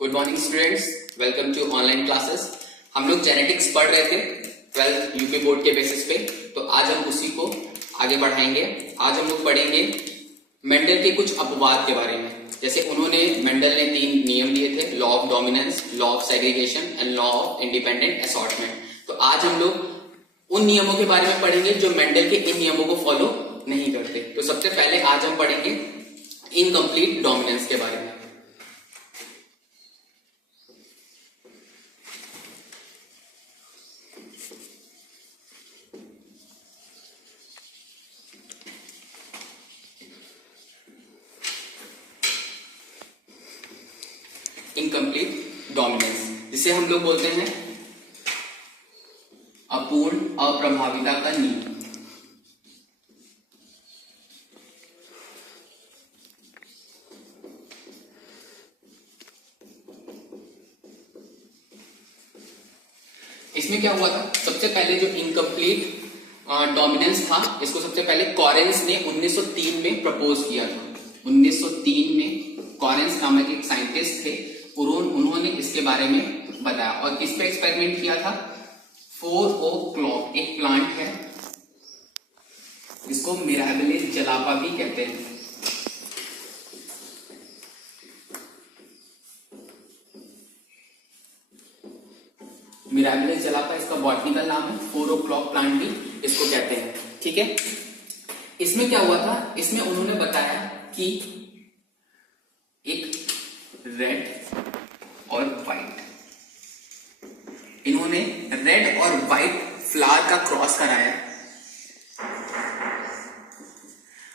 Good morning students, welcome to online classes. हम लोग genetics पढ़ रहे थे 12th यूपी बोर्ड के बेसिस पे, तो आज हम उसी को आगे बढ़ाएंगे। आज हम लोग पढ़ेंगे मेंडल के कुछ अपवाद के बारे में। जैसे मेंडल ने 3 नियम दिए थे, law of dominance, law of segregation and law of independent assortment. तो आज हम लोग उन नियमों के बारे में पढ़ेंगे जो मेंडल के इन नियमों को फॉलो नहीं करते। तो सबसे पहले आज हम पढ़ेंगे इनकम्प्लीट डोमिनेंस के बारे में। इनकम्प्लीट डोमिनेंस, जिसे हम लोग बोलते हैं अपूर्ण अप्रभाविता का नियम। इसमें क्या हुआ था, सबसे पहले जो इनकम्प्लीट डोमिनेंस था, इसको सबसे पहले कॉरेंस ने 1903 में प्रपोज किया था। 1903 में कॉरेंस नामक एक साइंटिस्ट थे, उन्होंने इसके बारे में बताया। और किस पे एक्सपेरिमेंट किया था? 4 o'clock एक प्लांट है, जिसको मिराबिले जलापा भी कहते हैं। मिराबिले जलापा इसका बॉटनिकल नाम है। 4 o'clock प्लांट भी इसको कहते हैं। ठीक है, इसमें क्या हुआ था, इसमें उन्होंने बताया कि एक रेड और व्हाइट, इन्होंने रेड और व्हाइट फ्लावर का क्रॉस कराया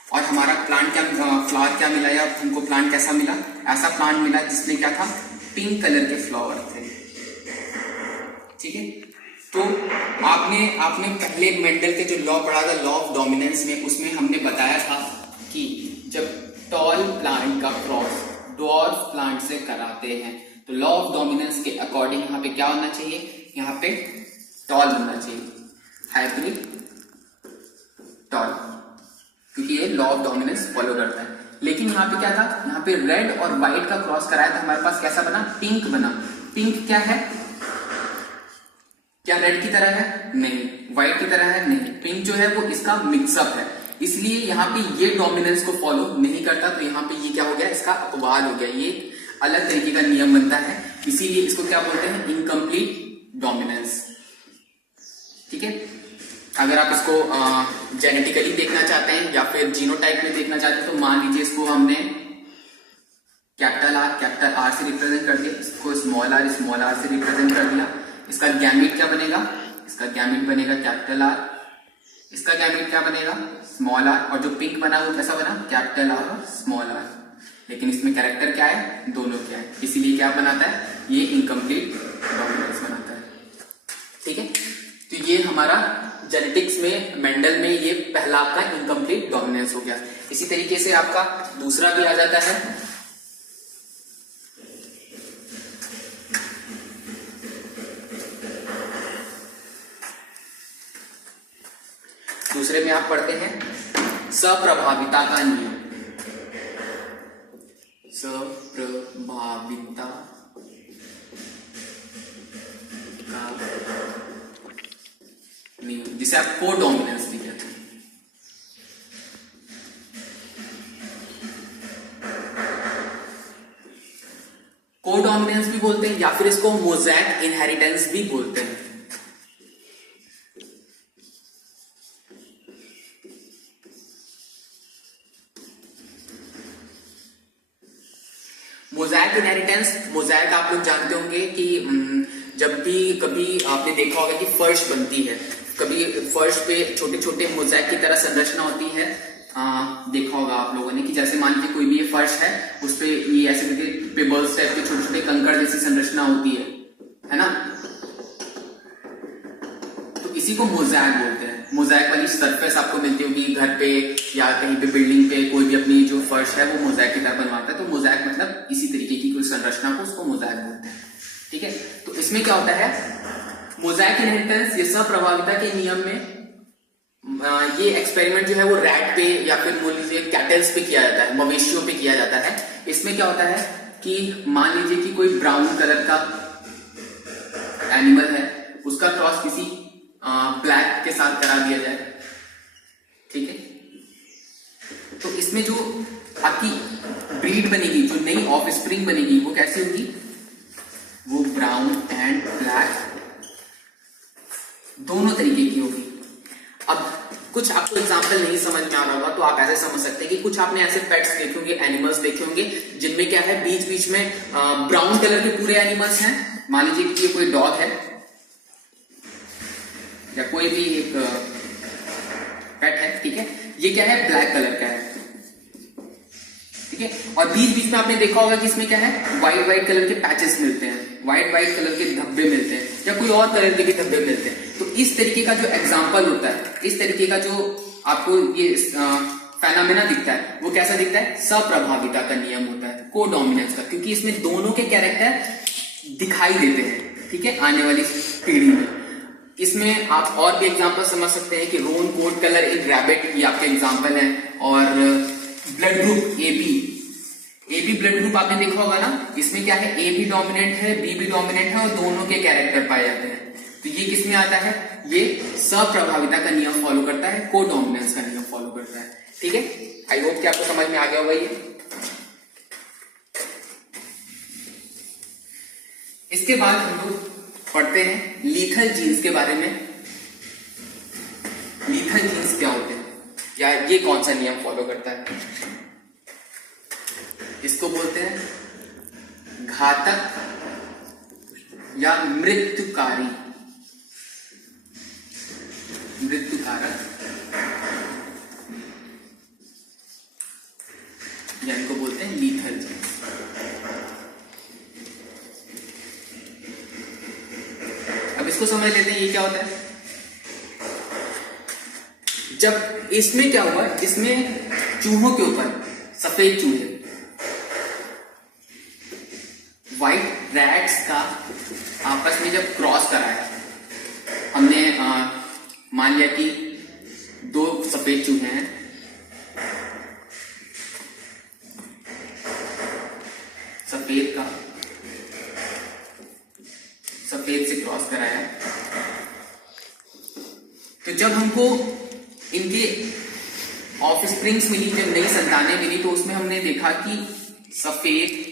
और हमारा प्लांट क्या, फ्लावर क्या मिला या हमको प्लांट कैसा मिला? ऐसा प्लांट मिला जिसमें क्या था, पिंक कलर के फ्लावर थे। ठीक है, तो आपने पहले मेंडल के जो लॉ पढ़ा था, लॉ ऑफ डोमिनेंस में, उसमें हमने बताया था कि जब टॉल प्लांट का क्रॉस ड्वार्फ प्लांट से कराते हैं तो लॉ ऑफ डोमिनेंस के अकॉर्डिंग यहाँ पे क्या होना चाहिए, यहाँ पे टॉल होना चाहिए, हाइब्रिड टॉल, क्योंकि ये लॉ ऑफ डोमिनेंस फॉलो करता है। लेकिन यहाँ पे क्या था, यहाँ पे रेड और व्हाइट का क्रॉस कराया था, हमारे पास कैसा बना, पिंक बना। पिंक क्या है, क्या रेड की तरह है? नहीं। व्हाइट की तरह है? नहीं। पिंक जो है वो इसका मिक्सअप है, इसलिए यहाँ पे ये डोमिनेंस को फॉलो नहीं करता। तो यहाँ पे ये क्या हो गया, इसका अपवाद हो गया, ये अलग तरीके का नियम बनता है, इसीलिए इसको क्या बोलते हैं, इनकम्प्लीट डोमिनेंस। ठीक है, अगर आप इसको जेनेटिकली देखना चाहते हैं या फिर जीनोटाइप में देखना चाहते हैं, तो मान लीजिए इसको हमने कैपिटल आर से रिप्रेजेंट कर दिया, इसको स्मॉल आर से रिप्रेजेंट कर दिया। इसका गैमेट क्या बनेगा, इसका गैमेट बनेगा कैपिटल आर, इसका गैमेट क्या बनेगा, स्मॉल आर, और जो पिंक बना वो कैसा बना, कैपिटल आर और स्मॉल आर। लेकिन इसमें कैरेक्टर क्या है, दोनों क्या है, इसीलिए क्या बनाता है, ये इनकम्प्लीट डोमिनेंस बनाता है। ठीक है, तो ये हमारा जेनेटिक्स में, मेंडल में, ये पहला आपका इनकम्प्लीट डोमिनेंस हो गया। इसी तरीके से आपका दूसरा भी आ जाता है, दूसरे में आप पढ़ते हैं सप्रभाविता का नियम। सप्रभाविता का नियम, जिसे आप कोडोमिनेंस भी कहते हैं। कोडोमिनेंस भी बोलते हैं, या फिर इसको मोज़ैक इनहेरिटेंस भी बोलते हैं। मोज़ैक इनहेरिटेंस, मोज़ैक आप लोग जानते होंगे कि जब भी कभी आपने देखा होगा कि फर्श बनती है, कभी फर्श पे छोटे छोटे मोज़ैक की तरह संरचना होती है। देखा होगा आप लोगों ने कि जैसे मान लीजिए कोई भी ये फर्श है, उस पे ये ऐसे करके पेबल्स टाइप के छोटे छोटे कंकड़ जैसी संरचना होती है ना, तो इसी को मोज़ैक बोलते हैं। मोज़ैक वाली सरफेस आपको मिलती होगी घर पे या कहीं पे बिल्डिंग पे, कोई भी अपनी जो फर्श है वो मोज़ैक की तरह बनवाता है, तो मोज़ैक मतलब इसी तरीके की कोई संरचना को, उसको मोज़ैक बोलते हैं। ठीक है, तो इसमें क्या होता है, मोज़ैक इनहेरिटेंस, ये सप्रभाविता के नियम में ये एक्सपेरिमेंट जो है वो रैट पे या फिर बोल लीजिए कैटल्स पे किया जाता है, मवेशियों पे किया जाता है। इसमें क्या होता है कि मान लीजिए कि कोई ब्राउन का एनिमल है उसका क्रॉस किसी ब्लैक के साथ करा दिया जाए, ठीक है, तो इसमें जो आपकी ब्रीड बनेगी, जो नई ऑफ स्प्रिंग बनेगी, वो कैसी होगी? वो ब्राउन एंड ब्लैक दोनों तरीके की होगी। अब कुछ आपको एग्जांपल नहीं समझ में आ रहा होगा तो आप ऐसे समझ सकते हैं कि कुछ आपने ऐसे पेट्स देखे होंगे, एनिमल्स देखे होंगे जिनमें क्या है, बीच बीच में ब्राउन कलर के पूरे एनिमल्स हैं। मान लीजिए कि ये कोई डॉग है या कोई भी एक पेट है, ठीक है, ये क्या है, ब्लैक कलर का है, ठीक है, और बीच बीच में आपने देखा होगा कि इसमें क्या है, व्हाइट व्हाइट कलर के पैचेस मिलते हैं, व्हाइट व्हाइट कलर के धब्बे मिलते हैं या कोई और कलर के भी धब्बे मिलते हैं। तो इस तरीके का जो एग्जाम्पल होता है, इस तरीके का जो आपको ये फेनोमेना दिखता है, वो कैसा दिखता है? सप्रभाविता का नियम होता है, कोडोमिनेंस का, क्योंकि इसमें दोनों के कैरेक्टर दिखाई देते हैं, ठीक है, आने वाली पीढ़ी में। इसमें आप और भी एग्जांपल समझ सकते हैं कि roan coat colour in rabbit, ये आपके एग्जांपल है, और blood group AB blood group आपने देखा होगा ना, इसमें क्या है, ए भी डोमिनेंट है, बी भी डोमिनेंट है और दोनों के कैरेक्टर पाए जाते हैं। तो ये किसमें आता है? ये सप्रभाविता का नियम फॉलो करता है, कोडोमिनेंस का नियम फॉलो करता है, ठीक है। आई होप कि आपको समझ में आ गया होगा ये। इसके बाद हम लोग पढ़ते हैं लीथल जीन्स के बारे में। लीथल जीन्स क्या होते हैं या ये कौन सा नियम फॉलो करता है? इसको बोलते हैं घातक या मृत्युकारी, मृत्युकारक, या इनको बोलते हैं लीथल जीन्स। अब इसको समझ लेते हैं ये क्या होता है। जब इसमें क्या हुआ, इसमें चूहों के ऊपर, सफेद चूहे, व्हाइट रैट्स का आपस में जब क्रॉस कराया, हमने मान लिया कि दो सफेद चूहे हैं, सफेद का सफेद से क्रॉस कराया, तो जब हमको इनके ऑफ स्प्रिंग्स मिली, जब नई संतानें मिली, तो उसमें हमने देखा कि सफेद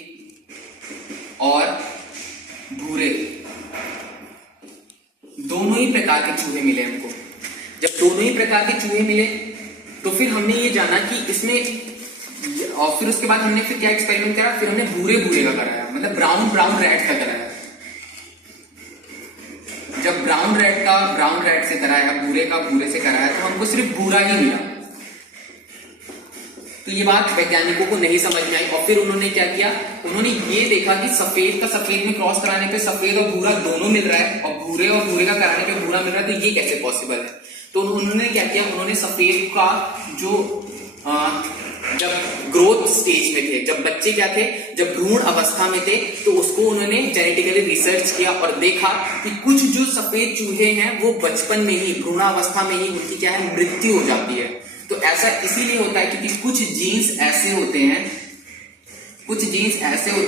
और भूरे दोनों ही प्रकार के चूहे मिले हमको। जब दोनों ही प्रकार के चूहे मिले तो फिर हमने ये जाना कि इसमें, और फिर उसके बाद हमने फिर क्या एक्सपेरिमेंट करा, फिर हमने भूरे भूरे का कराया, मतलब ब्राउन ब्राउन रैट का कराया। जब ब्राउन रैट से कराया, भूरे का भूरे से कराया, तो हमको सिर्फ भूरा ही मिला। तो ये बात वैज्ञानिकों को नहीं समझ में आई और फिर उन्होंने क्या किया, उन्होंने ये देखा कि सफेद का सफेद में क्रॉस कराने पे सफेद और भूरा दोनों मिल रहा है और भूरे का कराने पे भूरा मिल रहा है, तो ये कैसे पॉसिबल है। तो उन्होंने क्या किया, उन्होंने सफेद का जो जब ग्रोथ स्टेज में थे, जब बच्चे क्या थे, जब भ्रूण अवस्था में थे, तो उसको उन्होंने जेनेटिकली रिसर्च किया और देखा कि कुछ जो सफेद चूहे हैं वो बचपन में ही, भ्रूणावस्था में ही उनकी क्या है, मृत्यु हो जाती है। तो ऐसा इसीलिए होता है क्योंकि कुछ जीन्स ऐसे होते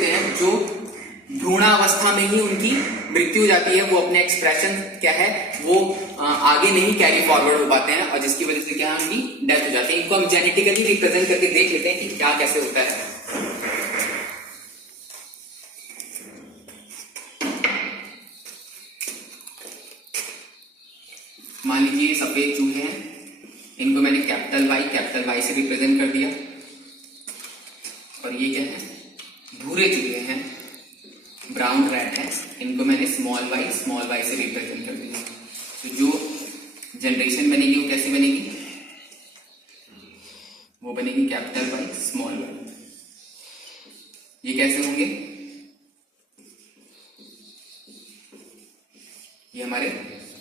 हैं जो भ्रूणावस्था में ही उनकी मृत्यु हो जाती है, वो अपने एक्सप्रेशन क्या है, वो आगे नहीं कैरी फॉरवर्ड हो पाते हैं और जिसकी वजह से क्या है, उनकी डेथ हो जाती है। इनको हम जेनेटिकली रिप्रेजेंट करके देख लेते हैं कि क्या कैसे होता है। मान लीजिए सफेद चूहे हैं, इनको मैंने कैपिटल वाई से रिप्रेजेंट कर दिया, और ये क्या है, भूरे चूहे हैं, ब्राउन रैट है, इनको मैंने स्मॉल वाई से रिप्रेजेंट कर दिया। तो जो जनरेशन बनेगी वो कैसे बनेगी, वो बनेगी कैपिटल वाई स्मॉल वाई। ये कैसे होंगे, ये हमारे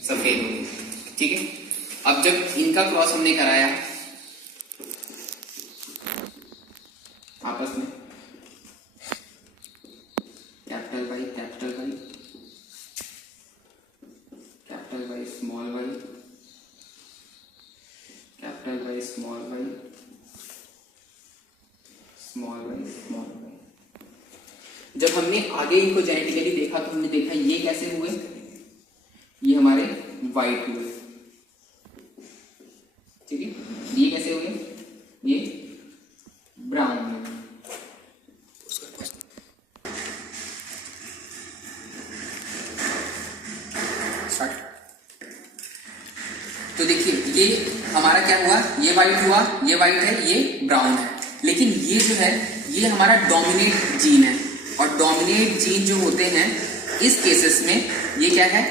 सफेद होंगे, ठीक है। अब जब इनका क्रॉस हमने कराया आपस में, capital Y small Y, capital Y small Y, जब हमने आगे इनको जेनेटिकली देखा तो हमने देखा ये कैसे हुए, ये हमारे वाइट हुए, ठीक है, ये कैसे हुए, ये ब्राउन हुए। तो देखिए ये हमारा क्या हुआ, ये वाइट हुआ, ये वाइट है, ये ब्राउन है, लेकिन ये जो है ये हमारा डोमिनेट जीन है, और डोमिनेट जीन जो होते हैं इस केसेस में ये क्या है,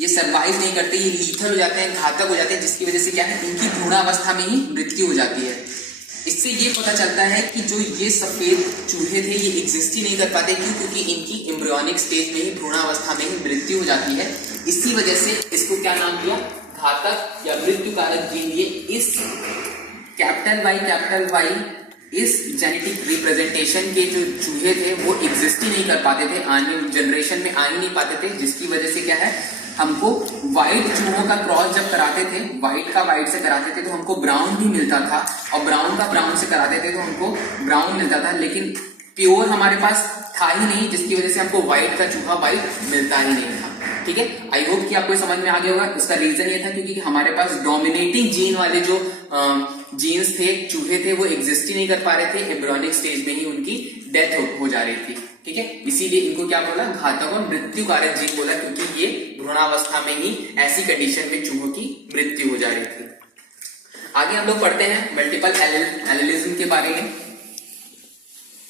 ये सरवाइव नहीं करते, ये लीथल हो जाते हैं, घातक हो जाते हैं, जिसकी वजह से क्या है, इनकी भ्रूणावस्था में ही मृत्यु हो जाती है। इससे ये पता चलता है कि जो ये सफेद चूहे थे ये एग्जिस्ट ही नहीं कर पाते, क्यों, क्योंकि इनकी एम्ब्रियोनिक स्टेज में ही, भ्रूणावस्था में ही मृत्यु हो जाती है। इसी वजह से इसको क्या नाम दिया, घातक या मृत्यु कारक जीन। ये इस कैपिटल वाई इस जेनेटिक रिप्रेजेंटेशन के जो चूहे थे वो एग्जिस्ट ही नहीं कर पाते थे, आने जनरेशन में आ ही नहीं पाते थे, जिसकी वजह से क्या है, हमको व्हाइट चूहों का क्रॉस जब कराते थे, व्हाइट का व्हाइट से कराते थे तो हमको ब्राउन भी मिलता था, और ब्राउन का ब्राउन से कराते थे तो हमको ब्राउन मिलता था, लेकिन प्योर हमारे पास था ही नहीं, जिसकी वजह से हमको व्हाइट का चूहा व्हाइट मिलता ही नहीं था। ठीक है, आई होप कि आपको समझ में आ गया होगा। उसका रीजन ये था क्योंकि हमारे पास डोमिनेटिंग जीन वाले जो जीन्स थे, चूहे थे, वो एग्जिस्ट ही नहीं कर पा रहे थे, एम्ब्रियोनिक स्टेज में ही उनकी डेथ हो जा रही थी। ठीक है, इसीलिए इनको क्या बोला, घातक और मृत्यु कारक जीन बोला, क्योंकि ये भ्रूणावस्था में ही ऐसी कंडीशन में चूहों की मृत्यु हो जा रही थी। आगे हम लोग पढ़ते हैं मल्टीपल एलेलिज्म के बारे में।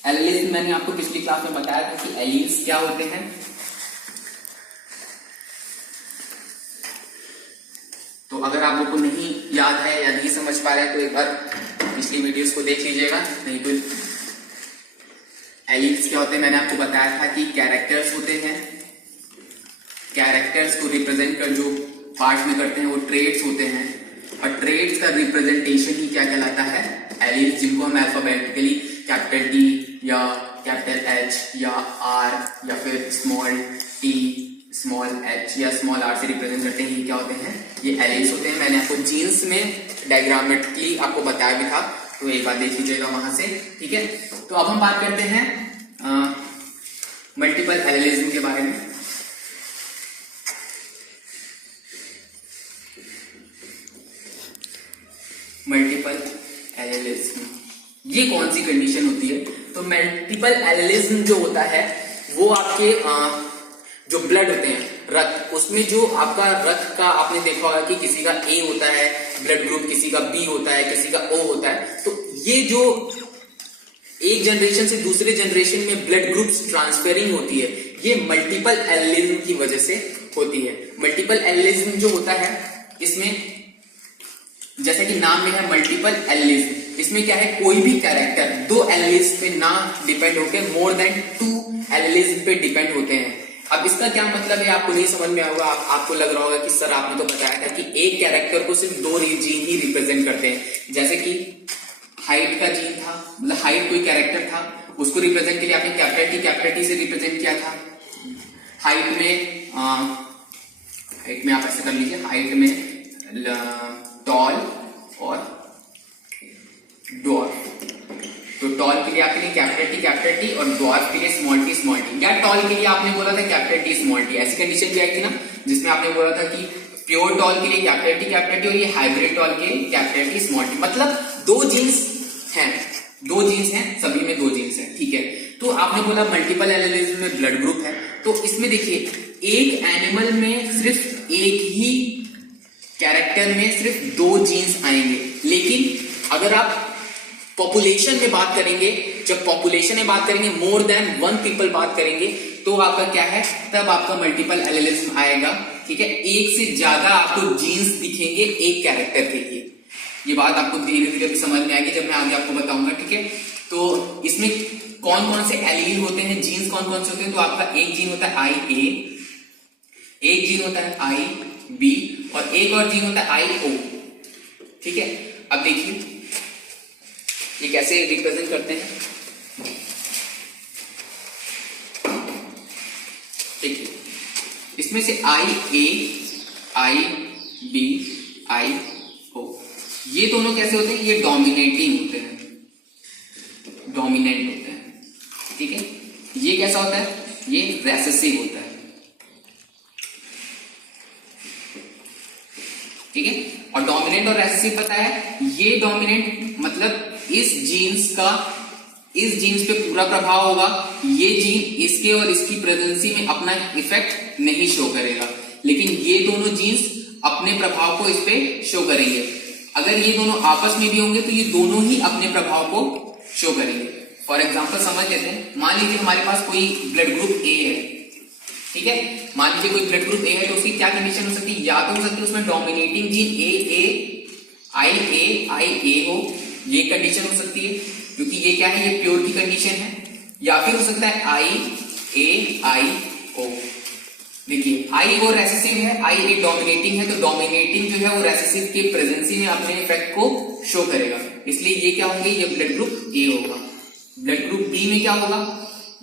एलेलिज्म मैंने आपको पिछली क्लास में बताया था कि एलील्स क्या होते हैं। तो अगर आप लोग को नहीं याद है या नहीं समझ पा रहे हैं तो एक बार पिछली वीडियोस को देख लीजिएगा, नहीं तो। एलील्स क्या होते हैं, मैंने आपको बताया था कि कैरेक्टर्स होते हैं, कैरेक्टर्स को रिप्रेजेंट कर जो पार्ट में करते हैं वो ट्रेड्स होते हैं, और ट्रेड्स का रिप्रेजेंटेशन ही क्या कहलाता है, एलील्स, जिनको हम अल्फाबेटिकली कैपिटल डी या कैपिटल एच या आर या फिर स्मॉल टी, स्मॉल एच या स्मॉल आर से रिप्रेजेंट करते हैं, ये क्या होते हैं, ये एलील्स होते हैं। मैंने आपको जीन्स में डायग्रामेटिकली आपको बताया भी था, तो एक बार देख लीजिएगा वहां से। ठीक है, तो अब हम बात करते हैं मल्टीपल एलेलिज्म के बारे में। मल्टीपल एलेलिज्म ये कौन सी कंडीशन होती है, तो मल्टीपल एलेलिज्म जो होता है वो आपके जो ब्लड होते हैं, रक्त, उसमें जो आपका रक्त का आपने देखा होगा कि किसी का ए होता है ब्लड ग्रुप, किसी का बी होता है, किसी का ओ होता है, तो ये जो एक जनरेशन से दूसरे जनरेशन में ब्लड ग्रुप्स ट्रांसफरिंग होती है, ये मल्टीपल एलेलिज्म की वजह से होती है। मल्टीपल एलेलिज्म जो होता है इसमें, जैसे कि नाम में है मल्टीपल एलेलिज्म, इसमें क्या है, कोई भी कैरेक्टर दो एलेलिज्म पे ना डिपेंड होकर मोर देन 2 एलेलिज्म पे डिपेंड होते हैं। अब इसका क्या मतलब है आपको नहीं समझ में आएगा, आपको लग रहा होगा कि सर आपने तो बताया था कि एक कैरेक्टर को सिर्फ 2 जीन ही रिप्रेजेंट करते हैं, जैसे कि हाइट का जीन था, मतलब हाइट कोई कैरेक्टर था, उसको रिप्रेजेंट के लिए आपने कैपिटल टी से रिप्रेजेंट किया था। हाइट में आप ऐसे कर लीजिए, हाइट में टॉल और ड्वार्फ, तो टॉल के लिए आपके लिए कैपिटल टी और ड्वार्फ के लिए स्मॉल टी, या टॉल के लिए आपने बोला था कैपिटल टी स्मॉल टी, ऐसी कंडीशन भी आई थी ना, जिसमें आपने बोला था कि प्योर टॉल के लिए कैपिटल टी और ये हाइब्रिड टॉल के लिए कैपिटल टी स्मॉल टी, मतलब 2 जीन्स हैं, सभी में 2 जीन्स हैं। ठीक है, तो आपने बोला मल्टीपल एलेलिज्म में ब्लड ग्रुप है, तो इसमें देखिए एक एनिमल में सिर्फ एक ही कैरेक्टर में सिर्फ 2 जीन्स आएंगे, लेकिन अगर आप पॉपुलेशन में बात करेंगे, जब पॉपुलेशन में बात करेंगे, मोर देन 1 पीपल बात करेंगे, तो आपका क्या है, तब आपका मल्टीपल एलेलिज्म आएगा। ठीक है, एक से ज्यादा आपको जीन्स दिखेंगे एक कैरेक्टर के लिए। ये बात आपको धीरे धीरे समझ में आएगी जब मैं आगे आपको बताऊंगा। ठीक है, तो इसमें कौन कौन से एलील होते हैं, जीन्स कौन कौन से होते हैं, तो आपका एक जीन होता है आई ए, एक जीन होता है आई बी, और एक और जीन होता है आई ओ। ठीक है, अब देखिए ये कैसे रिप्रेजेंट करते हैं। ठीक है, इसमें से आई ए, आई बी, आई ओ, ये दोनों कैसे होते हैं, ये डोमिनेटिंग होते हैं, डोमिनेंट होते हैं। ठीक है, ये कैसा होता है? ये रेसेसिव होता है। ठीक है, और डोमिनेंट और रेसेसिव पता है, ये डोमिनेंट मतलब इस जीन्स पे पूरा प्रभाव होगा, ये जीन इसके और इसकी प्रेजेंसी में अपना इफेक्ट नहीं शो करेगा, लेकिन ये दोनों जीन्स अपने प्रभाव को इस पे शो करेंगे। अगर ये दोनों आपस में भी होंगे तो ये दोनों ही अपने प्रभाव को शो करेंगे। फॉर एग्जांपल समझ लेते हैं, मान लीजिए हमारे पास कोई ब्लड ग्रुप ए है, ठीक है, मान लीजिए कोई ब्लड ग्रुप ए है, तो उसकी क्या कंडीशन हो सकती है? या तो हो सकती है उसमें डोमिनेटिंग जीन आई ए हो, ये कंडीशन हो सकती है, क्योंकि ये क्या है, ये प्योर की कंडीशन है। या फिर हो सकता है आई ओ। देखिए आई ओ रेसेसिव है, आई ए डोमिनेटिंग है, तो डोमिनेटिंग जो है वो रेसेसिव के प्रेजेंसी में अपने इफेक्ट को शो करेगा, इसलिए ये क्या होंगे, ये ब्लड ग्रुप ए होगा। ब्लड ग्रुप बी में क्या होगा?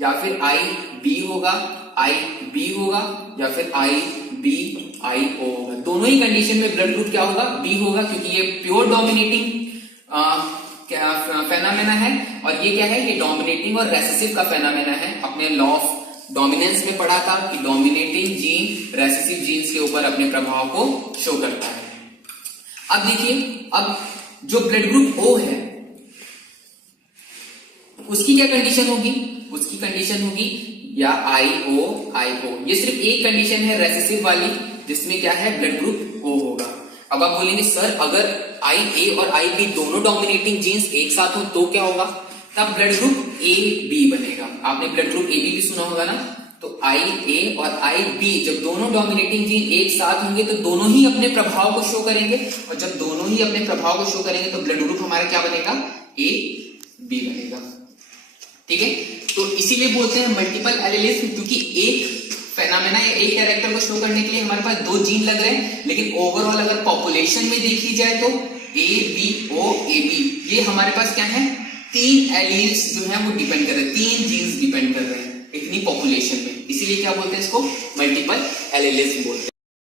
या फिर आई बी होगा, आई बी होगा, या फिर आई बी आई ओ होगा। दोनों ही कंडीशन में ब्लड ग्रुप क्या होगा? बी होगा, क्योंकि ये प्योर डोमिनेटिंग फेनामेना है, और ये क्या है, ये डोमिनेटिंग और रेसेसिव का फेनामेना है। अपने लॉ ऑफ डोमिनेंस में पढ़ा था कि डोमिनेटिंग जीन रेसेसिव जीन्स के ऊपर अपने प्रभाव को शो करता है। अब देखिए, अब जो ब्लड ग्रुप ओ है उसकी क्या कंडीशन होगी? उसकी कंडीशन होगी या आई ओ। ये सिर्फ एक कंडीशन है रेसेसिव वाली, जिसमें क्या है, ब्लड ग्रुप ओ होगा। अब आप बोलेंगे सर अगर आई ए और आई बी दोनों डोमिनेटिंग जीन्स एक साथ हो तो क्या होगा? तब ब्लड ग्रुप ए बी बनेगा। आपने ब्लड ग्रुप ए बी भी सुना होगा ना? तो आई ए और आई बी जब दोनों डोमिनेटिंग जीन एक साथ होंगे तो दोनों ही अपने प्रभाव को शो करेंगे, और जब दोनों ही अपने प्रभाव को शो करेंगे तो ब्लड ग्रुप हमारा क्या बनेगा? ए बी बनेगा। ठीक है, तो इसीलिए बोलते हैं मल्टीपल एलिलिज्म, क्योंकि एक फेनामेना या एक कैरेक्टर को शो करने के लिए हमारे पास दो जीन लग रहे हैं, लेकिन ओवरऑल अगर पॉपुलेशन में देखी जाए तो A B O A B, ये हमारे पास क्या है, तीन एलील्स जो है वो डिपेंड कर रहे हैं, तीन जीन्स डिपेंड कर रहे हैं इतनी पॉपुलेशन में, इसीलिए क्या बोलते हैं इसको? मल्टीपल एलिलिज्म बोलते हैं।